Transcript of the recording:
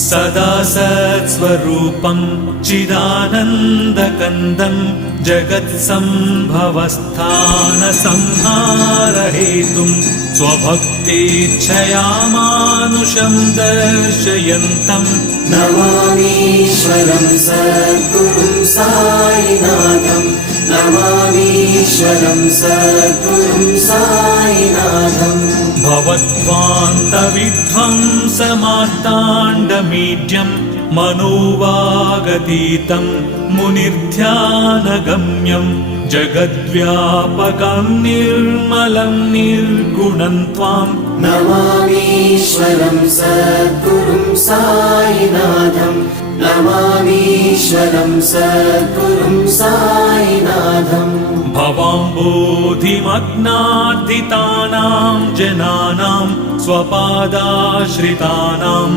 सदा सत्स्वरूपं चिदानन्दकन्दं जगत्सम्भवस्थानसंहारहेतुं स्वभक्तेच्छया मानुषं दर्शयन्तं नमामीश्वरं सद्गुरुं साईनाथं नमामीश्वरं सद्गुरुं साईनाथम् भवद्वान्तविध्वंसमार्ताण्डमीड्यं मनोवागतीतं मुनिर्ध्यानगम्यं जगद्व्यापकं निर्मलं निर्गुणं त्वां नमामीश्वरं सद्गुरुं साईनाथं नमामीश्वरं सद्गुरुं साईनाथम् भवाम्बोधिमग्नार्दितानां जनानां स्वपादाश्रितानां